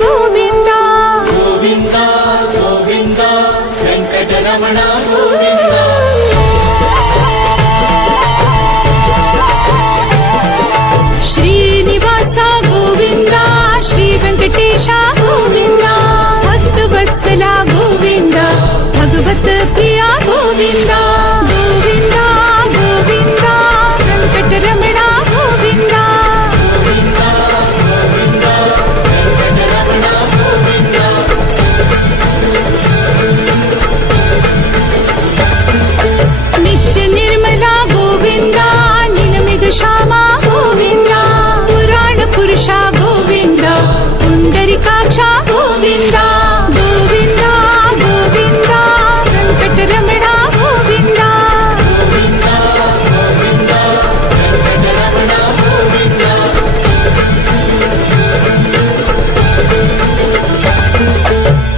గోవింద గోవింద గోవింద వెంకటరమణ గోవింద శ్రీనివాస గోవింద శ్రీ వెంకటేశ గోవింద భక్తవత్సల గోవింద భగవత్ ప్రియ గోవింద గోవింద గోవింద వెంకటరమణ గోవింద నిత్య నిర్మల గోవింద నిలమిగ శ్యామ గోవింద పురాణ పురుష గోవింద పుండరికాక్ష గోవింద గోవింద గోవింద వెంకటరమణ గోవింద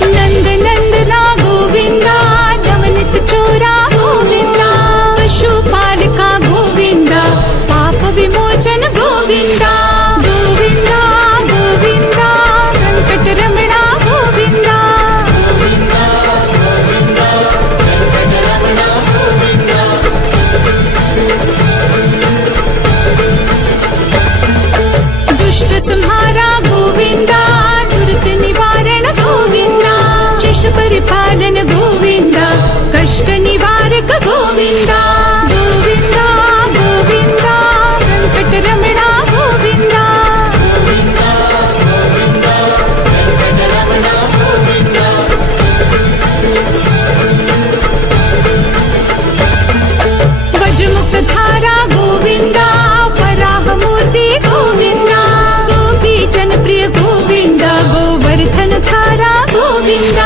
నందనందన గోవింద నవనిత చోరా గోవింద పశుపాలక గోవింద పాప విమోచన గోవింద గోవింద గోవింద వెంకటరమణ గోవింద దుష్ట సంహార గోవింద దురిత నివారణ గోవింద శిష్ట పరిపాలన గోవింద కష్ట నివారక గోవింద గోవింద గోవింద వెంకటరమణ గోవింద వజ్రముక్త ధార గోవింద వరాహమూర్తి గోవింద గోపీ జనప్రియ గోవింద గోవర్ధన ధార గోవింద